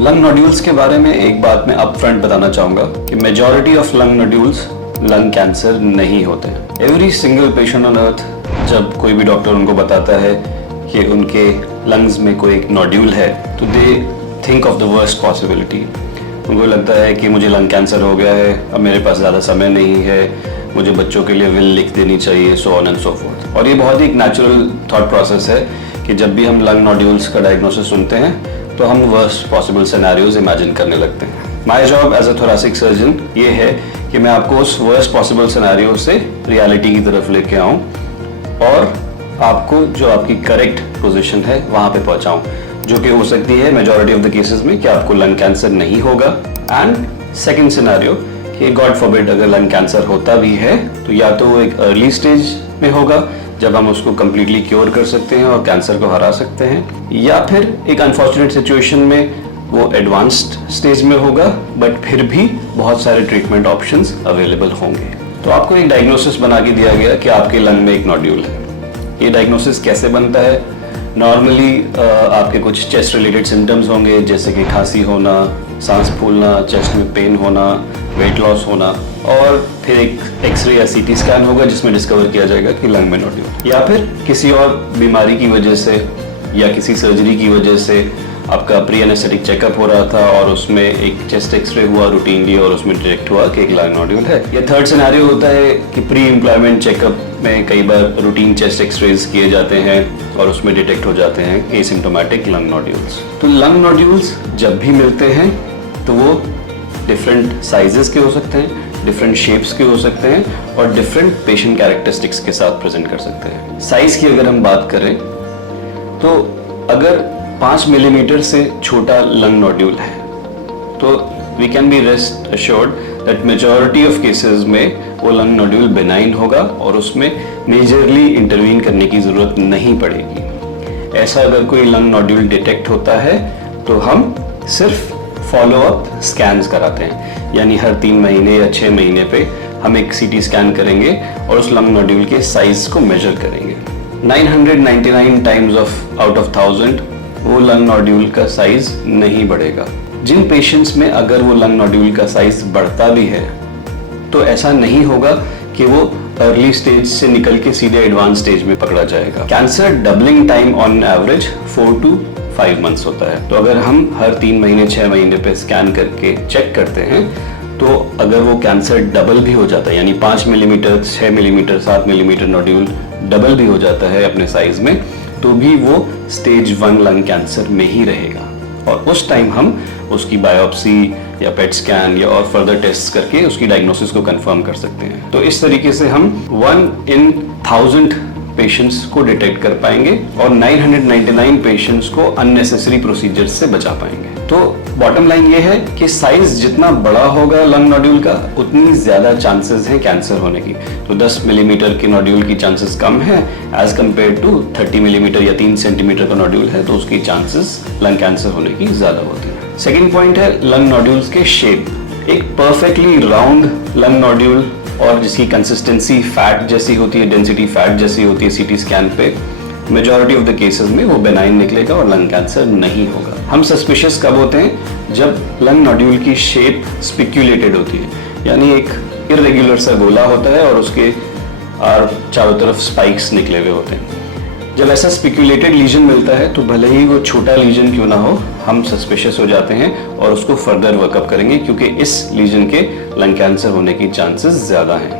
Lung nodules के बारे में एक बात मैं अपफ्रंट बताना चाहूँगा कि majority of lung nodules lung cancer नहीं होते। Every single patient on earth, जब कोई भी डॉक्टर उनको बताता है कि उनके लंग्स में कोई एक नोड्यूल है, तो they think of the worst possibility. उनको लगता है कि मुझे लंग कैंसर हो गया है, अब मेरे पास ज़्यादा समय नहीं है, मुझे बच्चों के लिए विल लिख देनी चाहिए, so on and so fourth. और ये बहुत ही एक नेचुरल थॉट प्रोसेस है कि जब भी हम लंग नोड्यूल्स का डायग्नोसिस सुनते हैं तो हम वर्स्ट पॉसिबल सिनेरियोज इमेजिन करने लगते हैं। My job as a thoracic surgeon ये है कि मैं आपको उस वर्स्ट पॉसिबल सिनेरियो से रियलिटी की तरफ लेके आऊँ और आपको जो आपकी करेक्ट पोजीशन है वहाँ पे पहुँचाऊँ, जो कि हो सकती है मेजॉरिटी ऑफ द केसेस में कि आपको लंग कैंसर नहीं होगा। एंड सेकेंड सिनेरियो कि गॉड फॉरबिड अगर लंग कैंसर होता भी है तो या तो वो एक अर्ली स्टेज में होगा जब हम उसको कम्प्लीटली क्योर कर सकते हैं और कैंसर को हरा सकते हैं, या फिर एक अनफॉर्चुनेट सिचुएशन में वो एडवांस्ड स्टेज में होगा बट फिर भी बहुत सारे ट्रीटमेंट ऑप्शंस अवेलेबल होंगे। तो आपको एक डायग्नोसिस बना के दिया गया कि आपके लंग में एक नोड्यूल है। ये डायग्नोसिस कैसे बनता है? नॉर्मली आपके कुछ चेस्ट रिलेटेड सिम्टम्स होंगे, जैसे कि खांसी होना, सांस फूलना, चेस्ट में पेन होना, वेट लॉस होना, और फिर एक एक्सरे या सीटी स्कैन होगा जिसमें डिस्कवर किया जाएगा कि लंग में नोड्यूल, या फिर किसी और बीमारी की वजह से या किसी सर्जरी की वजह से आपका प्री एनेस्थेटिक चेकअप हो रहा था और उसमें एक चेस्ट एक्सरे हुआ रूटीनली और उसमें डिटेक्ट हुआ कि एक लंग नोड्यूल है। या थर्ड सिनेरियो होता है कि प्री एम्प्लॉयमेंट चेकअप में कई बार रूटीन चेस्ट एक्सरेज किए जाते हैं और उसमें डिटेक्ट हो जाते हैं एसिम्प्टोमेटिक लंग नोड्यूल्स। तो लंग नोड्यूल्स जब भी मिलते हैं तो वो डिफरेंट साइजेस के हो सकते हैं, डिफरेंट शेप्स के हो सकते हैं और डिफरेंट पेशेंट कैरेक्टरिस्टिक्स के साथ प्रेजेंट कर सकते हैं। साइज की अगर हम बात करें तो अगर 5 मिलीमीटर से छोटा लंग नोड्यूल है तो we can be rest assured that majority of cases में वो लंग नोड्यूल बेनाइन होगा और उसमें मेजरली इंटरवीन करने की ज़रूरत नहीं पड़ेगी। ऐसा अगर कोई लंग नोड्यूल डिटेक्ट होता है तो हम सिर्फ फॉलो अप स्कैन्स कराते हैं, यानी हर 3 महीने या 6 महीने पे हम एक सीटी स्कैन करेंगे और उस लंग नोड्यूल के साइज को मेजर करेंगे। 999 टाइम्स आउट ऑफ 1000 वो लंग नोड्यूल का साइज नहीं बढ़ेगा। जिन पेशेंट्स में अगर वो लंग नोड्यूल का साइज बढ़ता भी है तो ऐसा नहीं होगा कि वो अर्ली स्टेज से निकल के सीधे एडवांस स्टेज में पकड़ा जाएगा। Cancer doubling time on average 4 to 5 months होता है। तो अगर हम हर 3 महीने 6 महीने पे स्कैन करके चेक करते हैं तो अगर वो कैंसर डबल भी हो जाता है, यानी 5 millimetre 6 millimetre 7 millimetre nodule double भी हो जाता है अपने साइज में, तो भी वो स्टेज 1 लंग कैंसर में ही रहेगा और उस टाइम हम उसकी बायोप्सी या पेट स्कैन या और फर्दर टेस्ट करके उसकी डायग्नोसिस को कंफर्म कर सकते हैं। तो इस तरीके से हम 1 in 1000 पेशेंट्स को डिटेक्ट कर पाएंगे और 999 पेशेंट्स को अननेसेसरी प्रोसीजर्स से बचा पाएंगे। तो बॉटम लाइन ये है कि साइज जितना बड़ा होगा लंग नोड्यूल का उतनी ज्यादा चांसेस हैं कैंसर होने की। तो 10 मिलीमीटर के नोड्यूल की चांसेस कम है एज कम्पेयर टू 30 मिलीमीटर या 3 सेंटीमीटर का नोड्यूल है तो उसकी चांसेस लंग कैंसर होने की ज्यादा होती है। सेकेंड पॉइंट है लंग नोड्यूल्स के शेप। एक परफेक्टली राउंड लंग नोड्यूल और जिसकी कंसिस्टेंसी फैट जैसी होती है, डेंसिटी फैट जैसी होती है, सीटी स्कैन पे मेजॉरिटी ऑफ द केसेस में वो बेनाइन निकलेगा और लंग कैंसर नहीं होगा। हम सस्पिशियस कब होते हैं? जब लंग नोड्यूल की शेप स्पिक्यूलेटेड होती है, यानी एक इरेगुलर सा गोला होता है और उसके चारों तरफ स्पाइक्स निकले हुए होते हैं। जब ऐसा स्पिक्यूलेटेड लीजन मिलता है तो भले ही वो छोटा लीजन क्यों ना हो, हम सस्पिशियस हो जाते हैं और उसको फर्दर वर्कअप करेंगे क्योंकि इस लीजन के लंग कैंसर होने की चांसेस ज्यादा हैं।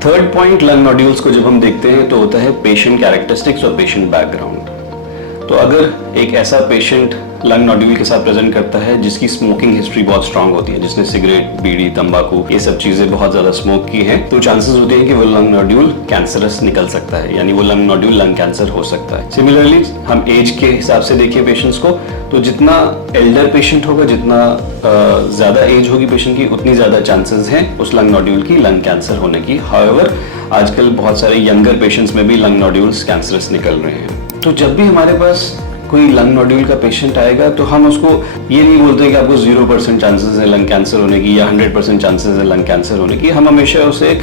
थर्ड पॉइंट, लंग नोड्यूल्स को जब हम देखते हैं तो होता है पेशेंट कैरेक्टरिस्टिक्स और पेशेंट बैकग्राउंड। तो अगर एक ऐसा पेशेंट लंग नोड्यूल के साथ प्रेजेंट करता है जिसकी स्मोकिंग हिस्ट्री बहुत स्ट्रांग होती है, जिसने सिगरेट, बीड़ी, तंबाकू ये सब चीजें बहुत ज्यादा स्मोक की हैं, तो चांसेस होते हैं कि वो लंग नोड्यूल कैंसरस निकल सकता है, यानी वो लंग नोड्यूल लंग कैंसर हो सकता है। सिमिलरली हम एज के हिसाब से देखिए पेशेंट्स को, तो जितना एल्डर पेशेंट होगा, जितना ज्यादा एज होगी पेशेंट की, उतनी ज्यादा चांसेस हैं उस लंग नोड्यूल की लंग कैंसर होने की। हाउएवर आजकल बहुत सारे यंगर पेशेंट्स में भी लंग नोड्यूल्स कैंसरस निकल रहे हैं। तो जब भी हमारे पास कोई लंग नोड्यूल का पेशेंट आएगा तो हम उसको ये नहीं बोलते कि आपको 0% चांसेस है लंग कैंसर होने की या 100% चांसेस है लंग कैंसर होने की। हम हमेशा उसे एक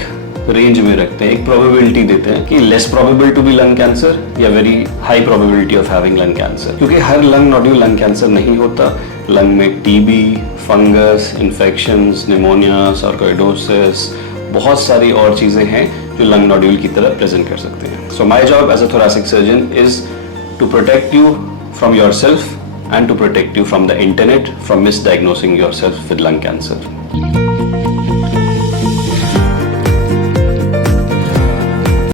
रेंज में रखते हैं, एक प्रोबेबिलिटी देते हैं कि less probable to be lung cancer या very high probability of having lung cancer. क्योंकि हर लंग नोड्यूल लंग कैंसर नहीं होता। लंग में TB, fungus, infections, pneumonia, sarcoidosis, बहुत सारी और चीजें हैं जो लंग नोड्यूल की तरह प्रेजेंट कर सकते हैं। So my job as a thoracic surgeon is to protect you from yourself and to protect you from the internet from misdiagnosing yourself with lung cancer.